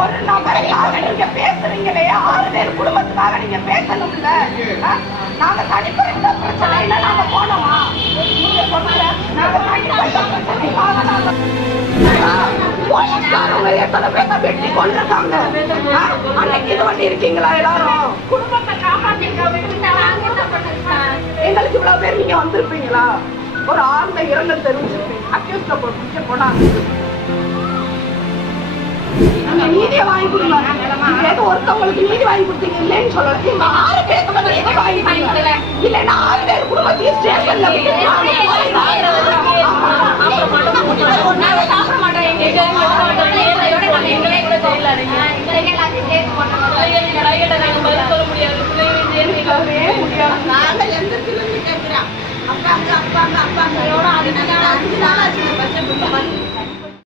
ஒரு நபருக்காக நீங்க பேசுறீங்களே, 6 பேர் குடும்பத்துக்காக நீங்க பேசணும்ல. நாங்க தனிப்பட்ட பிரச்சனையில நாங்க போனோமா? நீங்க சொன்னல நாங்க தனிப்பட்ட பிரச்சனைக்காக போலீஸ்காரங்க எத்தனை பேரை வெட்டி கொண்டிருக்காங்க. அன்னைக்கு இது பண்ணி இருக்கீங்களா? எல்லாரும் குடும்பத்தை காப்பாத்திருக்க எங்களுக்கு இவ்வளவு பேர் நீங்க வந்திருப்பீங்களா? ஒரு ஆழ்ந்த இரங்கல் தெரிவிச்சிருப்பீங்க. அக்யூஸ்ட்ல பிடிச்ச போனாங்க. நீதியை வாங்கி கொடுங்க. ஒருத்தவங்களுக்கு நீதி வாங்கி கொடுத்தீங்க இல்லைன்னு சொல்லல. நீங்க 6 பேருக்கு நீதி வாங்கி கொடுங்க. இல்லைன்னா 6 பேர் குடும்பத்தையும் ஸ்டேஷன்ல முடியாது.